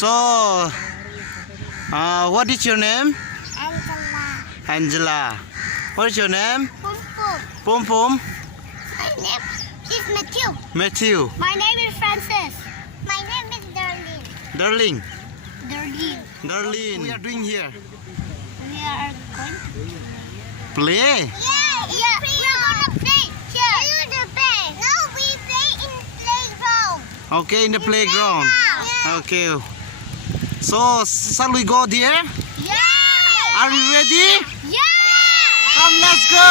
So, what is your name? Angela. What is your name? Pom Pom. My name is Matthew. Matthew. My name is Francis. My name is Darlene. Darlene. We are doing here. We are going to Play. Yeah, we are gonna play here. No, we play in playground. Okay, in the playground. Yeah. Okay. So, shall we go there? Yeah. Are you ready? Yeah. Come, let's go.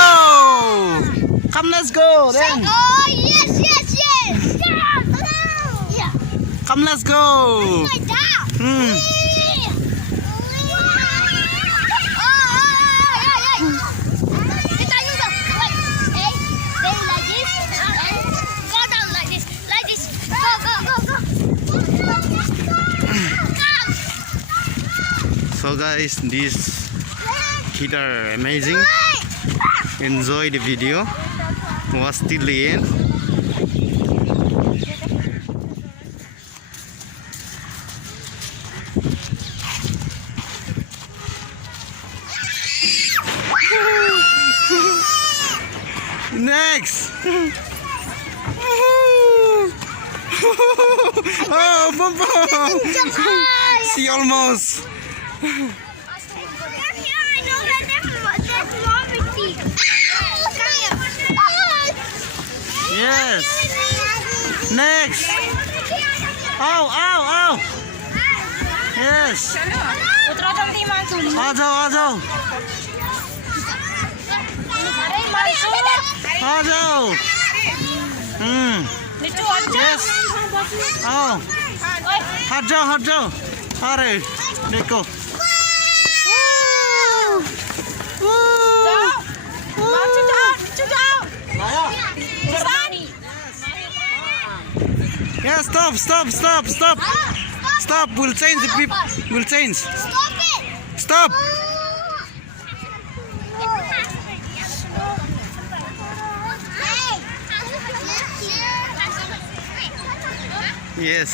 Come, let's go then. Oh, yes. Yeah. Come, let's go. Like that. Hmm. So guys, this kids are amazing. Enjoy the video. Watch till the end. Next. Oh, Pom Pom. She almost. Yes. Next. Ow. Yes. आ जाओ. Yes. आओ. हट जाओ. अरे देखो. Yeah, stop. We'll change the people. We'll change. Stop it. Stop. Yes.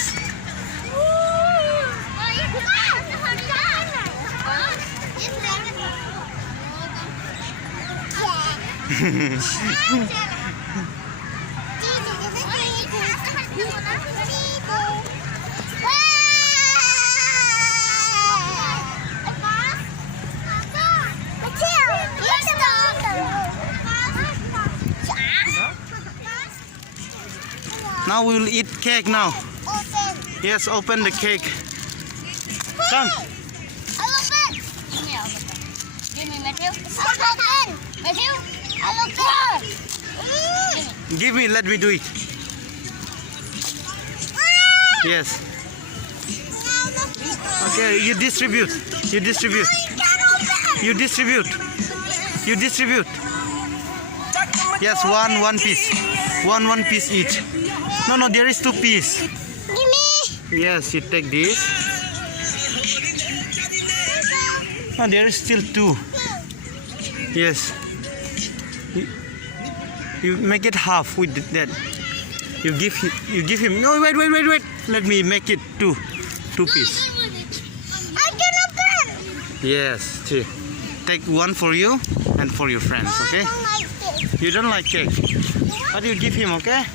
Now we'll eat cake now. Yes, open the cake. Come. I'll open. Give me Matthew. I'll open. Matthew, I'll open. Give me, let me do it. Yes. Okay, you distribute. Yes, one piece. One piece each. No, there is 2 pieces. Give me. Yes, you take this. No, there is still 2. Yes. You make it half with that. You give him. No, wait. Let me make it 2 pieces. I can open. Yes. See. Take one for you and for your friends, okay? I don't like this. You don't like cake. But you give him, okay?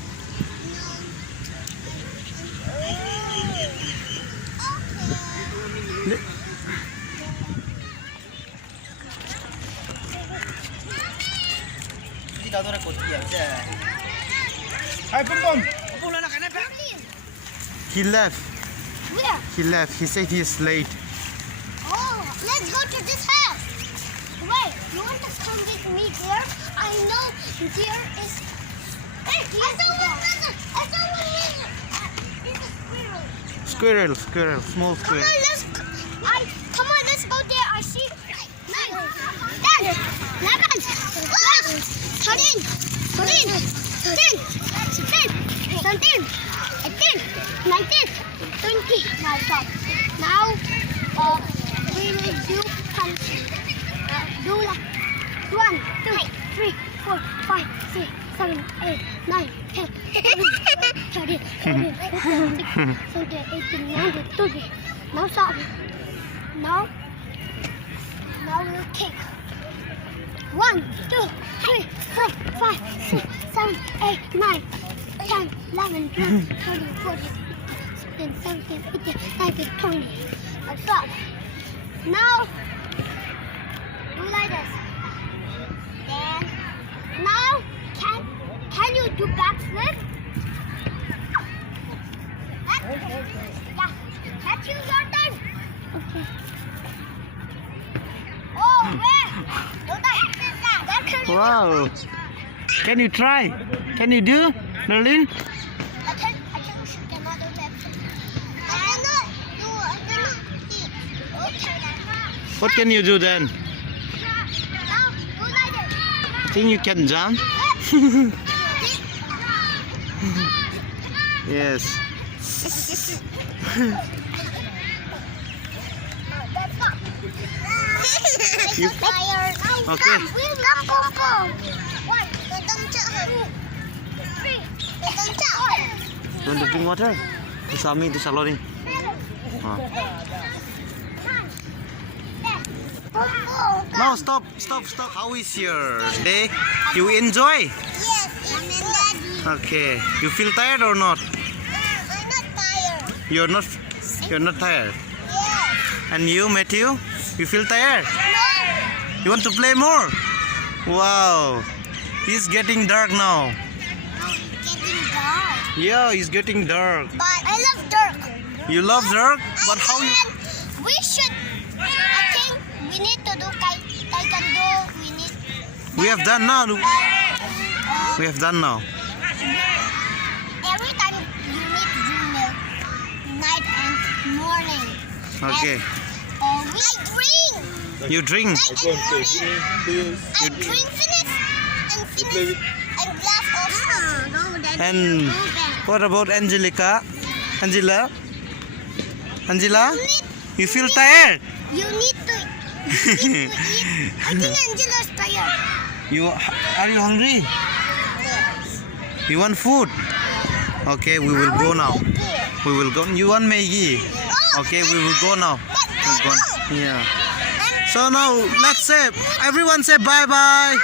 He left. Where? He said he is late. Oh, let's go to this house. Wait, you want to come with me there? I know there is. Hey, I saw one. It's a squirrel. Squirrel, small squirrel. Come on, let's go there. I see 9, 10, 11, 12, 13, 14, 15, 16, 17, 18, 19, 20. Now, we will do do like 1, 2, 3, 4, 5, 6, 7, 8, 9, 10, 11, 12, 13, 14, 15, 16, 17, 18, 19, 20. Now stop. Now we'll kick. 1, 2, 3, 4, 5, 6, 7, 8, 9, 10, 11, 12, 13, 14, 16, 17, 18, 19, 20. Now stop. Now do like this. Then now can you do backflip? Yeah. Catch you, Jordan. Okay. Oh, where? Wow. Can you try? Can you do, Merlin? I can shoot another backflip. I cannot do. Okay. What can you do then? Now do like this. Think you can jump? Yes. You tired. Okay. Come, boom, boom. 1, 2, 3, 4. Want to drink water? Di Sami, di salon ni. No, stop. How is your day? You enjoy? Yes, and Daddy. Okay. You feel tired or not? I'm not tired. You're not tired. Yes. And you, Matthew? You feel tired? No. You want to play more? Wow. It's getting dark now. Getting dark. Yeah, it's getting dark. But I love dark. You love dark? But how you... And we should. I think we need to do taekwondo. We have done now. We have done now. Every time you need to do milk, night and morning. Okay. And, we drink. You drink. I drink finish and glass of. And what about Angelica? Angela? You feel tired? You need to eat. I think Angela's tired. Are you hungry? Yes. You want food? Okay, we will go now. We will go. You want Maggie? Okay, we will go now. We'll go. Yeah. So now let's say everyone say bye bye.